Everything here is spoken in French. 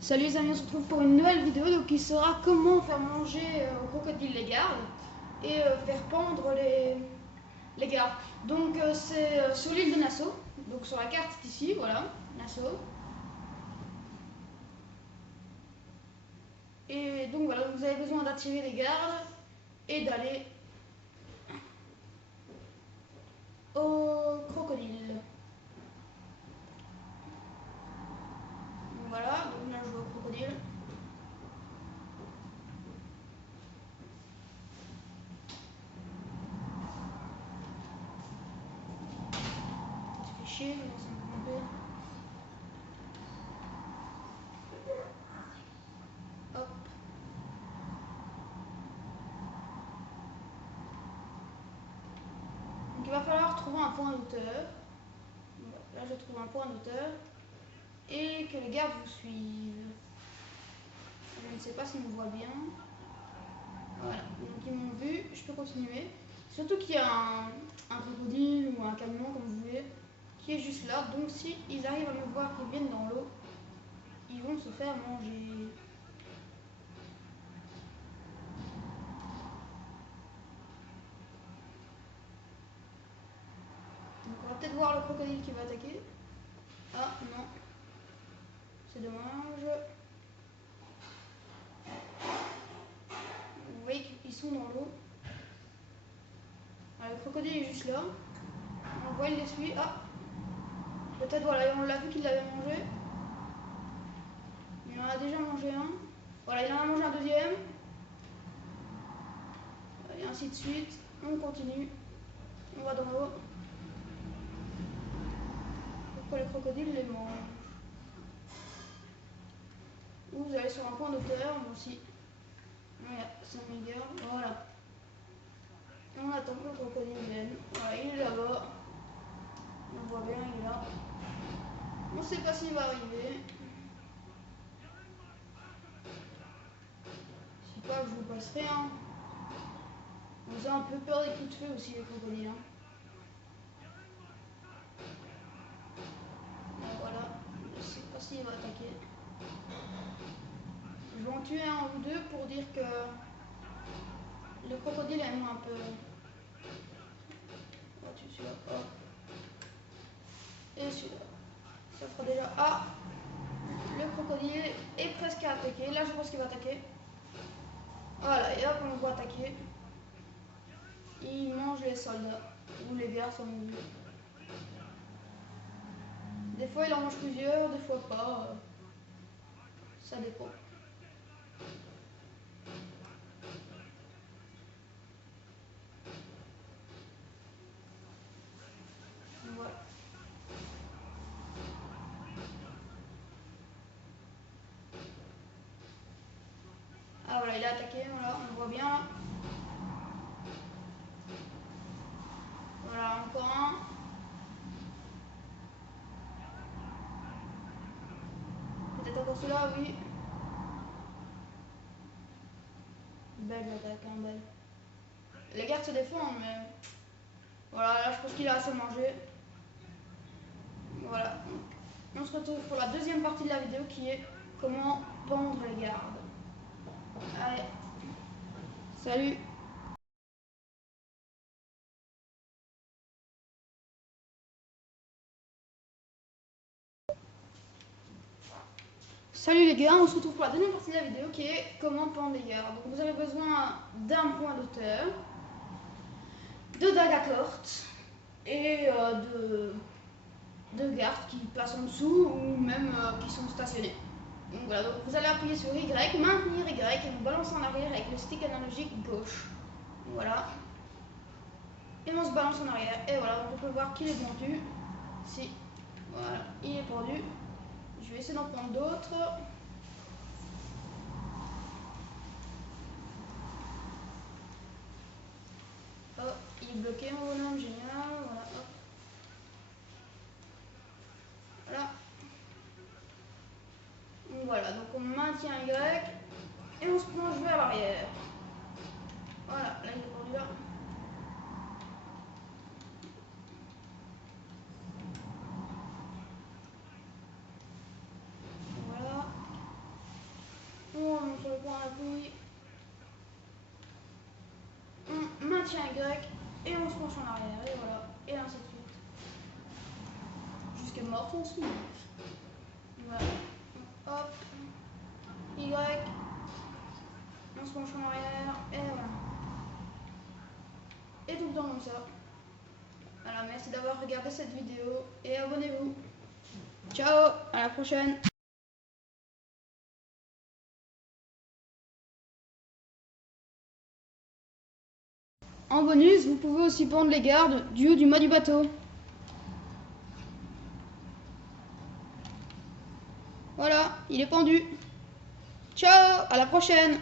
Salut les amis, on se retrouve pour une nouvelle vidéo donc qui sera comment faire manger aux crocodiles les gardes et faire pendre les gardes. Donc c'est sur l'île de Nassau, donc sur la carte ici, voilà, Nassau. Et donc voilà, vous avez besoin d'attirer les gardes et d'aller au crocodile. Donc voilà, donc là je vais au crocodile. Ça fait chier, mais ça me fait hop. Donc il va falloir trouver un point d'auteur. Là je trouve un point d'auteur et que les gardes vous suivent. Je ne sais pas s'ils me voient bien. Voilà, donc ils m'ont vu, je peux continuer. Surtout qu'il y a un crocodile ou un camion, comme vous voulez, qui est juste là. Donc si ils arrivent à me voir qu'ils viennent dans l'eau, ils vont se faire manger. Donc on va peut-être voir le crocodile qui va attaquer. Ah non, c'est dommage. Vous voyez qu'ils sont dans l'eau. Le crocodile est juste là. On voit, il les suit. Ah, peut-être voilà, on l'a vu qu'il l'avait mangé. Il en a déjà mangé un. Voilà, il en a mangé un deuxième. Et ainsi de suite. On continue. On va dans l'eau. Pourquoi les crocodiles les mangent? Ou vous allez sur un point d'auteur, moi aussi. Voilà, ça me garde. Voilà. On attend que le crocodile vienne. Voilà, il est là-bas. On voit bien, il est là. On ne sait pas s'il va arriver. Je sais pas, je vous passerai. Hein. Ils ont un peu peur des coups de feu aussi, les crocodiles. Hein. Donc voilà, je sais pas s'il va attaquer. Je vais en tuer un ou deux pour dire que le crocodile aime un peu. On va tuer celui-là. Hop. Et celui-là. Ça fera déjà. Ah, le crocodile est presque à attaquer. Là, je pense qu'il va attaquer. Voilà, et hop, on le voit attaquer. Il mange les soldats. Ou les gars, comme vous voulez. Des fois, il en mange plusieurs, des fois pas. Ça dépend. Voilà. Ah voilà, il a attaqué, voilà, on le voit bien là. Voilà, encore un. Peut-être encore celui-là, oui. Belle attaque, hein, belle. Les gardes se défendent, mais voilà, là je pense qu'il a assez mangé. Voilà, donc on se retrouve pour la deuxième partie de la vidéo qui est comment pendre les gardes. Allez, salut! Salut les gars, on se retrouve pour la deuxième partie de la vidéo qui est comment pendre les gardes. Donc vous avez besoin d'un point d'auteur, de dagues à corte et de gardes qui passent en dessous ou même qui sont stationnés. Donc voilà, donc vous allez appuyer sur Y, maintenir Y et vous balancez en arrière avec le stick analogique gauche. Voilà. Et on se balance en arrière. Et voilà, donc on peut voir qu'il est pendu. Si. Voilà, il est pendu. Je vais essayer d'en prendre d'autres. Oh, il est bloqué mon bonhomme, génial. Voilà, hop. Voilà. Donc voilà, donc on maintient Y et on se plonge vers l'arrière. Voilà, là il est pendu là. Voilà. maintient Y et on se penche en arrière et voilà, et ainsi de suite. Jusqu'à mort on se mange. Voilà. Hop. Y. On se penche en arrière et voilà. Et tout le temps comme ça. Alors merci d'avoir regardé cette vidéo et abonnez-vous. Ciao, à la prochaine. En bonus, vous pouvez aussi pendre les gardes du haut du mât du bateau. Voilà, il est pendu. Ciao, à la prochaine.